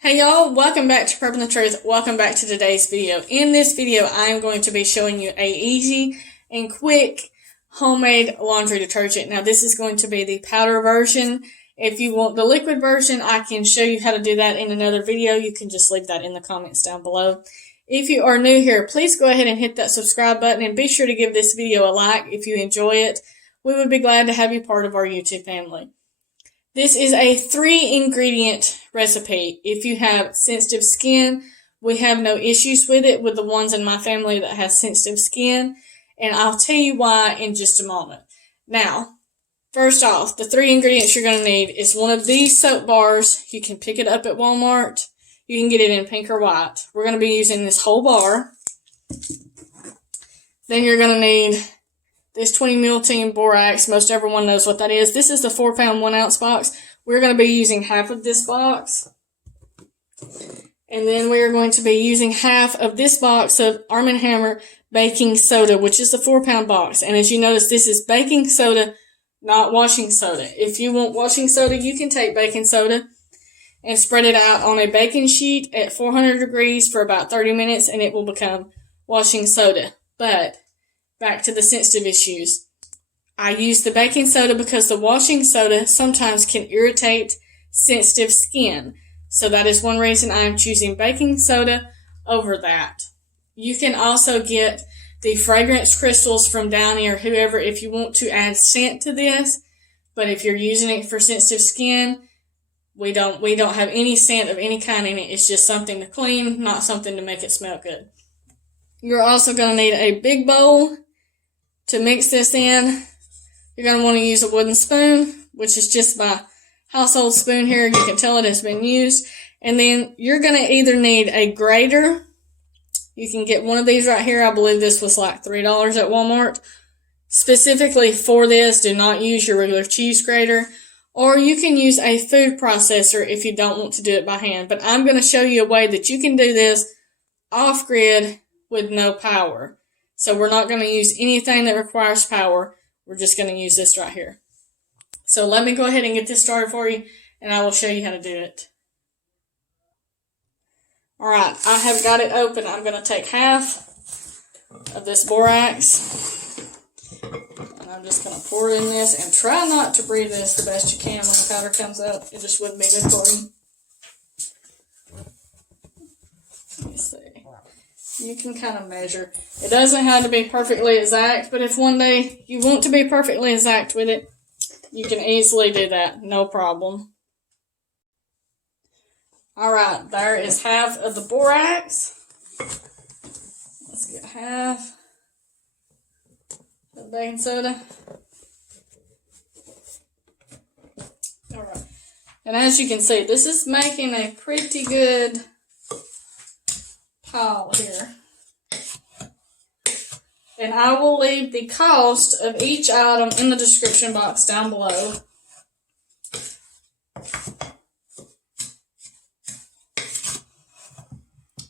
Hey y'all, welcome back to Prepping the Truth. Welcome back to today's video. In this video, I am going to be showing you a easy and quick homemade laundry detergent. Now this is going to be the powder version. If you want the liquid version, I can show you how to do that in another video. You can just leave that in the comments down below. If you are new here, please go ahead and hit that subscribe button and be sure to give this video a like if you enjoy it. We would be glad to have you part of our YouTube family. This is a 3-ingredient recipe. If you have sensitive skin, we have no issues with it with the ones in my family that has sensitive skin, and I'll tell you why in just a moment. Now, first off, the 3 ingredients you're going to need is one of these soap bars. You can pick it up at Walmart. You can get it in pink or white. We're going to be using this whole bar. Then you're going to need this 20 ml tin borax. Most everyone knows what that is. This is the 4-pound 1-ounce box. We're going to be using half of this box. And then we are going to be using half of this box of Arm & Hammer baking soda, which is the 4-pound box. And as you notice, this is baking soda, not washing soda. If you want washing soda, you can take baking soda and spread it out on a baking sheet at 400 degrees for about 30 minutes, and it will become washing soda. But back to the sensitive issues. I use the baking soda because the washing soda sometimes can irritate sensitive skin. So that is one reason I am choosing baking soda over that. You can also get the fragrance crystals from Downy or whoever if you want to add scent to this. But if you're using it for sensitive skin, we don't have any scent of any kind in it. It's just something to clean, not something to make it smell good. You're also going to need a big bowl to mix this in. You're going to want to use a wooden spoon, which is just my household spoon here. You can tell it has been used. And then you're going to either need a grater. You can get one of these right here. I believe this was like $3 at Walmart. Specifically for this, do not use your regular cheese grater. Or you can use a food processor if you don't want to do it by hand. But I'm going to show you a way that you can do this off-grid with no power. So we're not going to use anything that requires power. We're just going to use this right here. So let me go ahead and get this started for you, and I will show you how to do it. Alright, I have got it open. I'm going to take half of this borax, and I'm just going to pour it in this, and try not to breathe this the best you can when the powder comes out. It just wouldn't be good for you. Let me see. You can kind of measure. It doesn't have to be perfectly exact, but if one day you want to be perfectly exact with it, you can easily do that. No problem. Alright, there is half of the borax. Let's get half of the baking soda. Alright. And as you can see, this is making a pretty good pile here. And I will leave the cost of each item in the description box down below.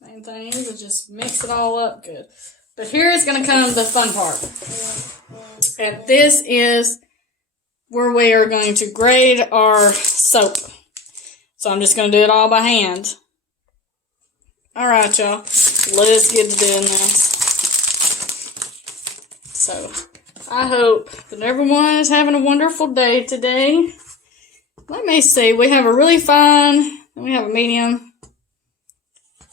Main thing is to just mix it all up good. But here is going to come the fun part. And this is where we are going to grade our soap. So I'm just going to do it all by hand. Alright, y'all. Let's get to doing this. So, I hope that everyone is having a wonderful day today. Let me see. We have a really fine, and we have a medium.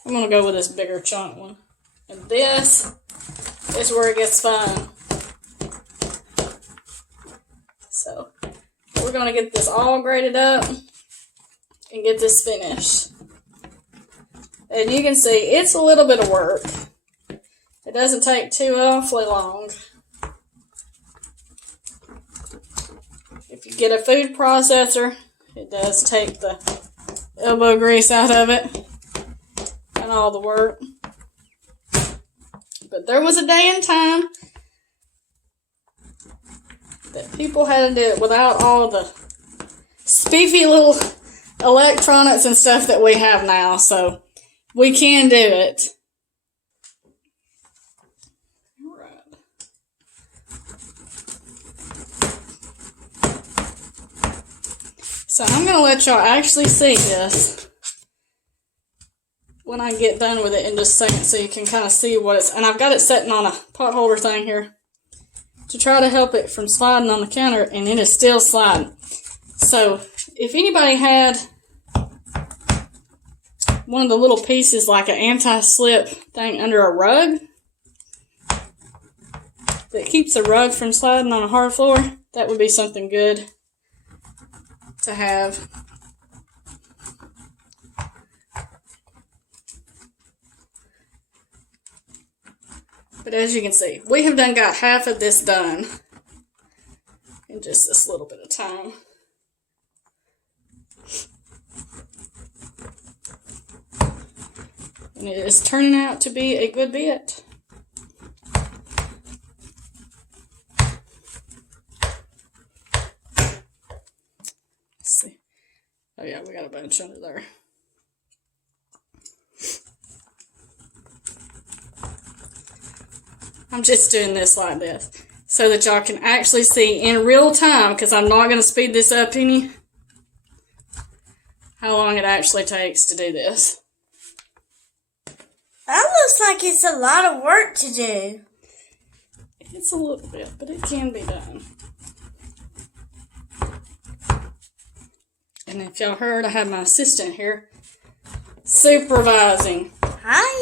I'm going to go with this bigger chunk one. And this is where it gets fun. So, we're going to get this all graded up and get this finished. And you can see, it's a little bit of work. It doesn't take too awfully long. If you get a food processor, it does take the elbow grease out of it and all the work. But there was a day and time that people had to do it without all the spiffy little electronics and stuff that we have now. So we can do it. So I'm going to let y'all actually see this. when I get done with it in just a second so you can kind of see what it's... And I've got it sitting on a pot holder thing here to try to help it from sliding on the counter, and it is still sliding. So if anybody had one of the little pieces like an anti-slip thing under a rug that keeps the rug from sliding on a hard floor, that would be something good to have. But as you can see, we have got half of this done in just this little bit of time. And it is turning out to be a good bit. Let's see. Oh yeah, we got a bunch under there. I'm just doing this like this so that y'all can actually see in real time, because I'm not going to speed this up any, how long it actually takes to do this. That looks like it's a lot of work to do. It's a little bit, but it can be done. And if y'all heard, I have my assistant here supervising. Hi.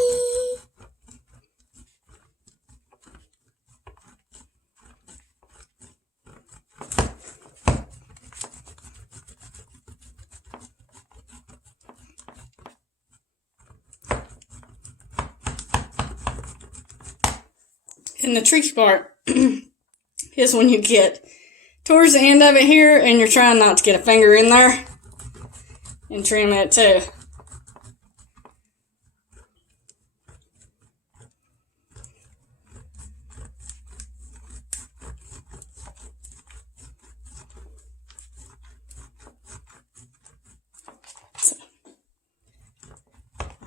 And the tricky part is when you get towards the end of it here and you're trying not to get a finger in there and trim it too.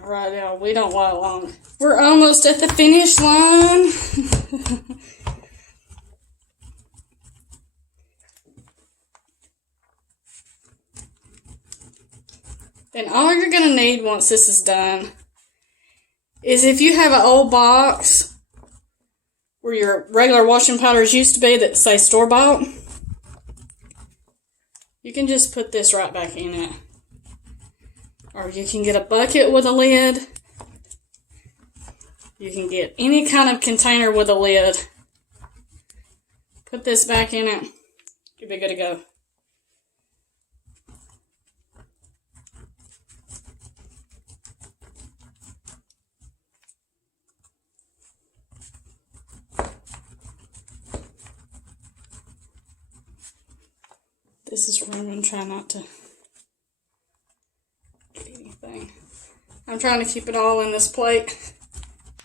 Alright, y'all, we don't lie long. We're almost at the finish line. Then all you're going to need once this is done is, if you have an old box where your regular washing powders used to be that say store-bought, you can just put this right back in it. Or you can get a bucket with a lid. You can get any kind of container with a lid. Put this back in it. You'll be good to go. This is where I'm going to try not to get anything. I'm trying to keep it all in this plate.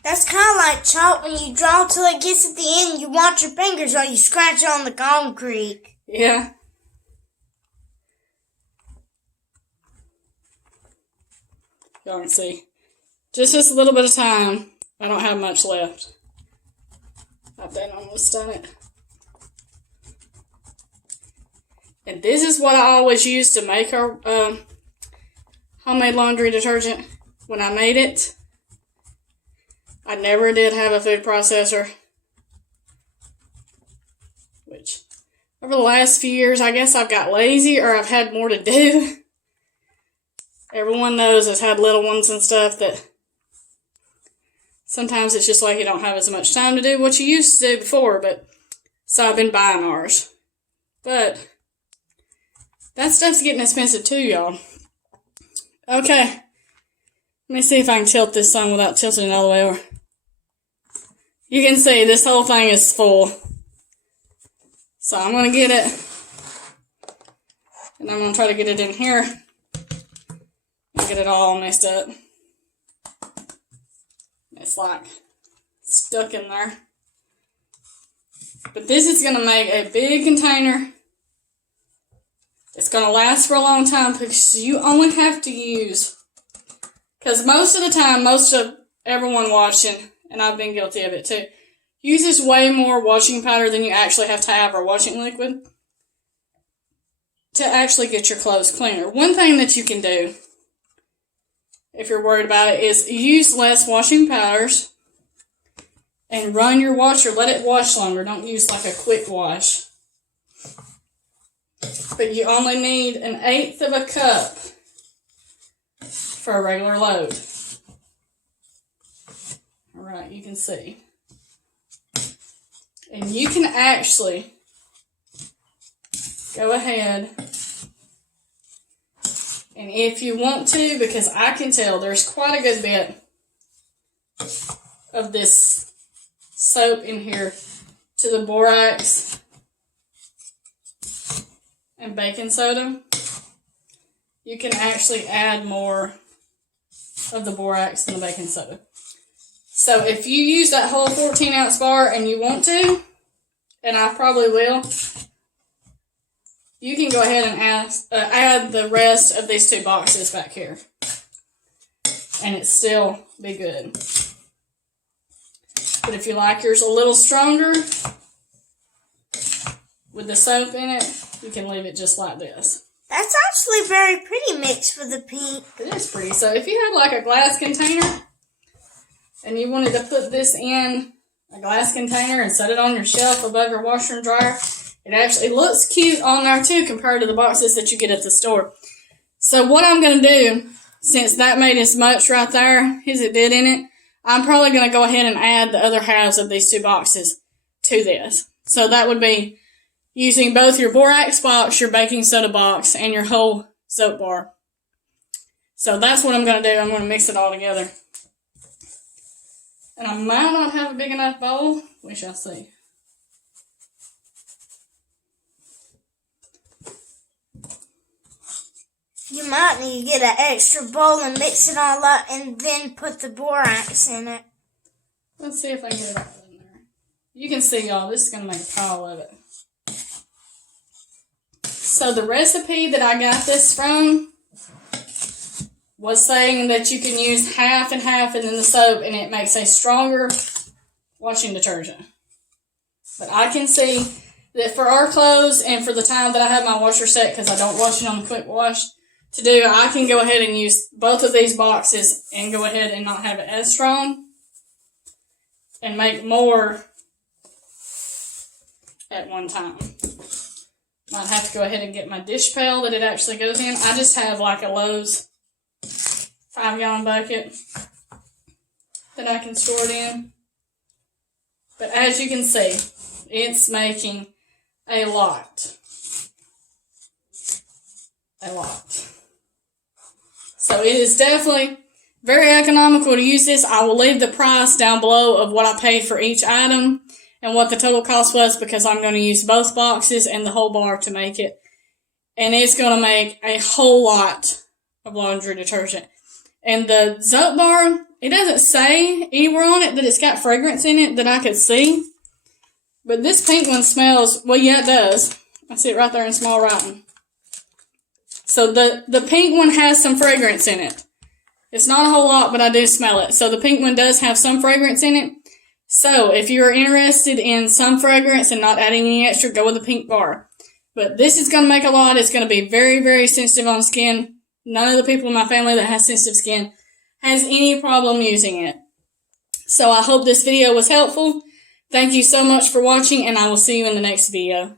That's kind of like chalk. When you draw till it gets at the end, you watch your fingers while you scratch it on the concrete. Yeah. Y'all can see. Just this little bit of time. I don't have much left. I've almost done it. And this is what I always used to make our homemade laundry detergent. When I made it, I never did have a food processor. Which, over the last few years, I guess I've got lazy or I've had more to do. Everyone knows has had little ones and stuff that sometimes it's just like you don't have as much time to do what you used to do before. But so I've been buying ours. But that stuff's getting expensive too, y'all. Okay. Let me see if I can tilt this on without tilting it all the way over. You can see this whole thing is full. So I'm going to get it. And I'm going to try to get it in here. And get it all messed up. It's like stuck in there. But this is going to make a big container. It's going to last for a long time because you only have to use, because most of the time, most of everyone washing, and I've been guilty of it too, uses way more washing powder than you actually have to have, or washing liquid, to actually get your clothes cleaner. One thing that you can do if you're worried about it, is use less washing powders and run your washer. Let it wash longer. Don't use like a quick wash. But you only need 1/8 of a cup for a regular load. Alright, you can see. And you can actually go ahead and if you want to, because I can tell there's quite a good bit of this soap in here to the borax and baking soda, you can actually add more of the borax and the baking soda. So if you use that whole 14-ounce bar and you want to, and I probably will, you can go ahead and add the rest of these 2 boxes back here. And it still be good. But if you like yours a little stronger with the soap in it, you can leave it just like this. That's actually very pretty mixed with the pink. It is pretty. So if you had like a glass container and you wanted to put this in a glass container and set it on your shelf above your washer and dryer, it actually looks cute on there too compared to the boxes that you get at the store. So what I'm going to do, since that made as much right there as it did in it, I'm probably going to go ahead and add the other halves of these 2 boxes to this. So that would be using both your borax box, your baking soda box, and your whole soap bar. So that's what I'm going to do. I'm going to mix it all together. And I might not have a big enough bowl. We shall see. You might need to get an extra bowl and mix it all up and then put the borax in it. Let's see if I can get it all in there. You can see, y'all, this is going to make a pile of it. So the recipe that I got this from was saying that you can use half and half and then the soap, and it makes a stronger washing detergent. But I can see that for our clothes and for the time that I have my washer set, because I don't wash it on the quick wash to do, I can go ahead and use both of these boxes and go ahead and not have it as strong and make more at one time. Might have to go ahead and get my dish pail that it actually goes in. I just have like a Lowe's 5-gallon bucket that I can store it in. But as you can see, it's making a lot. A lot. So it is definitely very economical to use this. I will leave the price down below of what I paid for each item and what the total cost was, because I'm going to use both boxes and the whole bar to make it. And it's going to make a whole lot of laundry detergent. And the Zote bar, it doesn't say anywhere on it that it's got fragrance in it that I could see. But this pink one smells, well, yeah, it does. I see it right there in small writing. So the pink one has some fragrance in it. It's not a whole lot, but I do smell it. So the pink one does have some fragrance in it. So if you're interested in some fragrance and not adding any extra, go with the pink bar. But this is going to make a lot. It's going to be very, very sensitive on skin. None of the people in my family that has sensitive skin has any problem using it. So I hope this video was helpful. Thank you so much for watching, and I will see you in the next video.